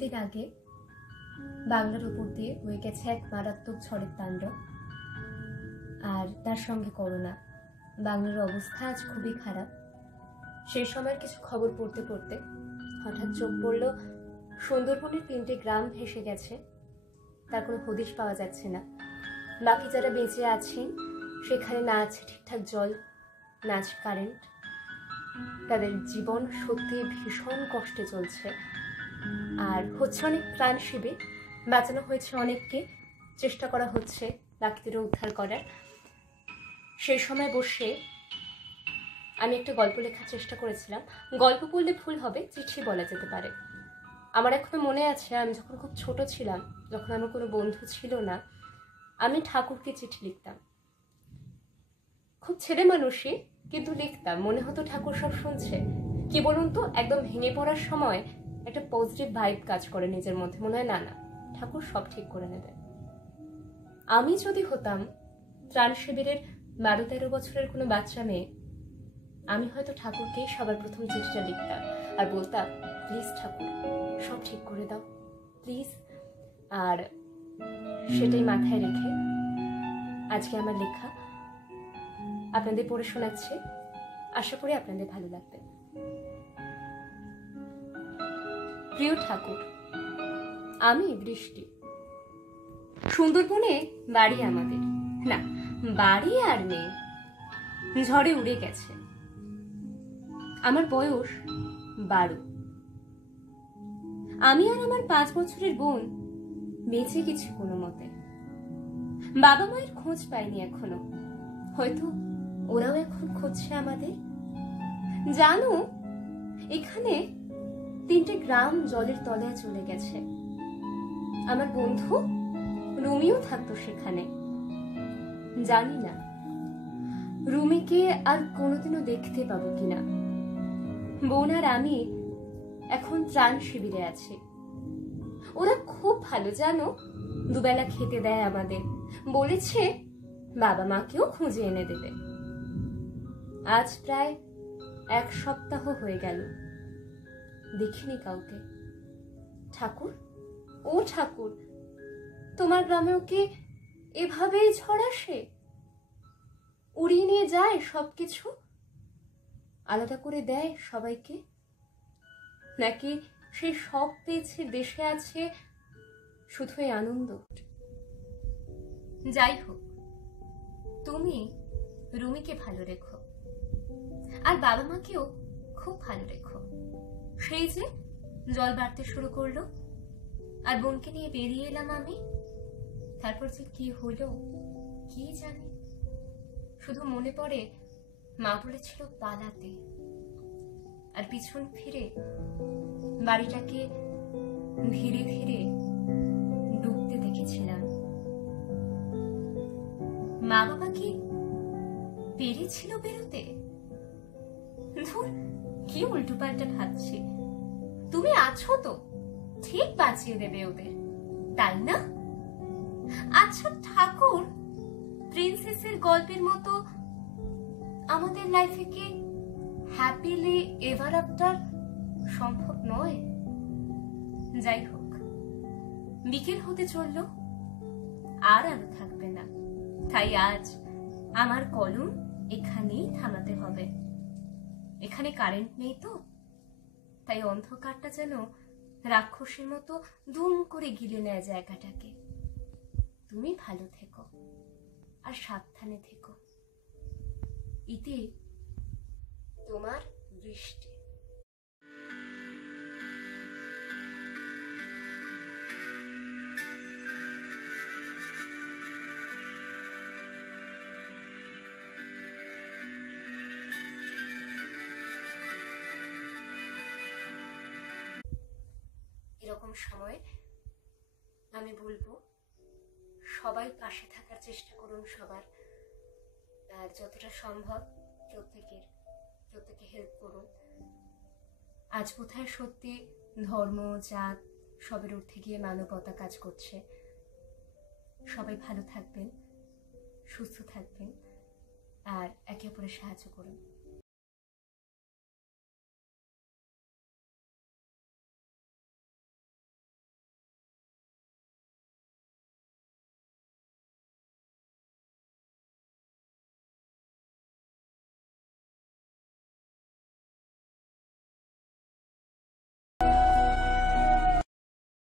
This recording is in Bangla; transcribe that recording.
কিছুদিন আগে বাংলার উপর দিয়ে হয়ে গেছে এক মারাত্মক ঝড়ের তাণ্ডব, আর তার সঙ্গে করোনা। বাংলার অবস্থা আজ খুবই খারাপ। সেই সময়ের কিছু খবর পড়তে পড়তে হঠাৎ চোখ পড়ল সুন্দরবনের 3টে গ্রাম ভেসে গেছে, তার কোনো হদিশ পাওয়া যাচ্ছে না। বাকি যারা বেঁচে আছেন সেখানে না আছে ঠিকঠাক জল, না আছে কারেন্ট। তাদের জীবন সত্যি ভীষণ কষ্টে চলছে। আর হচ্ছে অনেক প্রাণ শিবির, বাঁচানো হয়েছে অনেককে, চেষ্টা করা হচ্ছে বাকিদেরও উদ্ধার করার। সেই সময় বসে আমি একটা গল্প লেখার চেষ্টা করেছিলাম। গল্প বললে ভুল হবে, চিঠি বলা যেতে পারে। আমার এখনো মনে আছে, আমি যখন খুব ছোট ছিলাম, যখন আমার কোনো বন্ধু ছিল না, আমি ঠাকুরকে চিঠি লিখতাম। খুব ছেলে মানুষই, কিন্তু লিখতাম। মনে হতো ঠাকুর সব শুনছে। কি বলুন তো, একদম ভেঙে পড়ার সময় একটা পজিটিভ ভাইব কাজ করে নিজের মধ্যে। মনে হয় না না, ঠাকুর সব ঠিক করে নেবে। আমি যদি হতাম ত্রাণ শিবিরের 12-13 বছরের কোনো বাচ্চা মেয়ে, আমি হয়তো ঠাকুরকেই সবার প্রথম চিঠিটা লিখতাম আর বলতাম, প্লিজ ঠাকুর সব ঠিক করে দাও, প্লিজ। আর সেটাই মাথায় রেখে আজকে আমার লেখা আপনাদের পড়ে শোনাচ্ছি। আশা করি আপনাদের ভালো লাগবে। প্রিয় ঠাকুর, আমি বৃষ্টি। সুন্দরবনে বাড়ি আমাদের। না, বাড়ি আর নেই, ঝড়ে উড়ে গেছে। আমার বয়স 12। আমি আর আমার 5 বছরের বোন বেঁচে গেছি কোনো মতে। বাবা মায়ের খোঁজ পাইনি এখনো, হয়তো ওরাও এখন খুঁজছে আমাদের। জানো, এখানে 3টে গ্রাম জলের তলায় চলে গেছে। আমার বন্ধু রুমিও থাকতো সেখানে। জানি না রুমিকে আর কোনোদিনও দেখতে পাবো কিনা। বোন আর আমি এখন ত্রাণ শিবিরে আছি। ওরা খুব ভালো, জানো, দুবেলা খেতে দেয় আমাদের। বলেছে বাবা মাকেও খুঁজে এনে দেবে। আজ প্রায় 1 সপ্তাহ হয়ে গেল, দেখিনি কাউকে। ঠাকুর, ও ঠাকুর, তোমার গ্রামেও কি এভাবেই ঝড় আসে? উড়িয়ে নিয়ে যায় সবকিছু, আলাদা করে দেয় সবাইকে? নাকি সেই সব পেয়েছে, দেশে আছে শুধুই আনন্দ? যাই হোক, তুমি রুমিকে ভালো রেখো, আর বাবা মাকেও খুব ভালো রেখো। সেই যে জল বাড়তে শুরু করলো, আর বোনকে নিয়ে বেরিয়ে এলাম আমি। তারপর যে কি হলো কি জানি। শুধু মনে পড়ে মা বলেছিল পালাতে, আর পিছন ফিরে বাড়িটাকে ধীরে ধীরে ডুবতে দেখেছিলাম। মা বাবা কি পেরেছিল বেরোতে? ধুর, কি উল্টো পাল্টা ভাবছি। তুমি আছো তো, ঠিক বাঁচিয়ে দেবে ওদের, তাই না? আচ্ছা ঠাকুর, প্রিন্সেসের গল্পের মতো আমাদের লাইফে কি হ্যাপিলি এভার আফটার সম্ভব নয়? যাই হোক, বিকেল হতে চললো, আর আলো থাকবে না। তাই আজ আমার কলম এখানেই থামাতে হবে। এখানে কারেন্ট নেই তো, তাই অন্ধকারটা যেন রাক্ষসের মতো দুম করে গিলে নেয় জায়গাটাকে। তুমি ভালো থেকো আর সাবধানে থেকো। ইতি, তোমার বৃষ্টি। এরকম সময় আমি বলবো, সবাই পাশে থাকার চেষ্টা করুন সবার, আর যতটা সম্ভব প্রত্যেকে হেল্প করুন। আজ বোধহয় সত্যি ধর্ম জাত সবের ঊর্ধ্বে গিয়ে মানবতা কাজ করছে। সবাই ভালো থাকবেন, সুস্থ থাকবেন, আর একে অপরের সাহায্য করুন।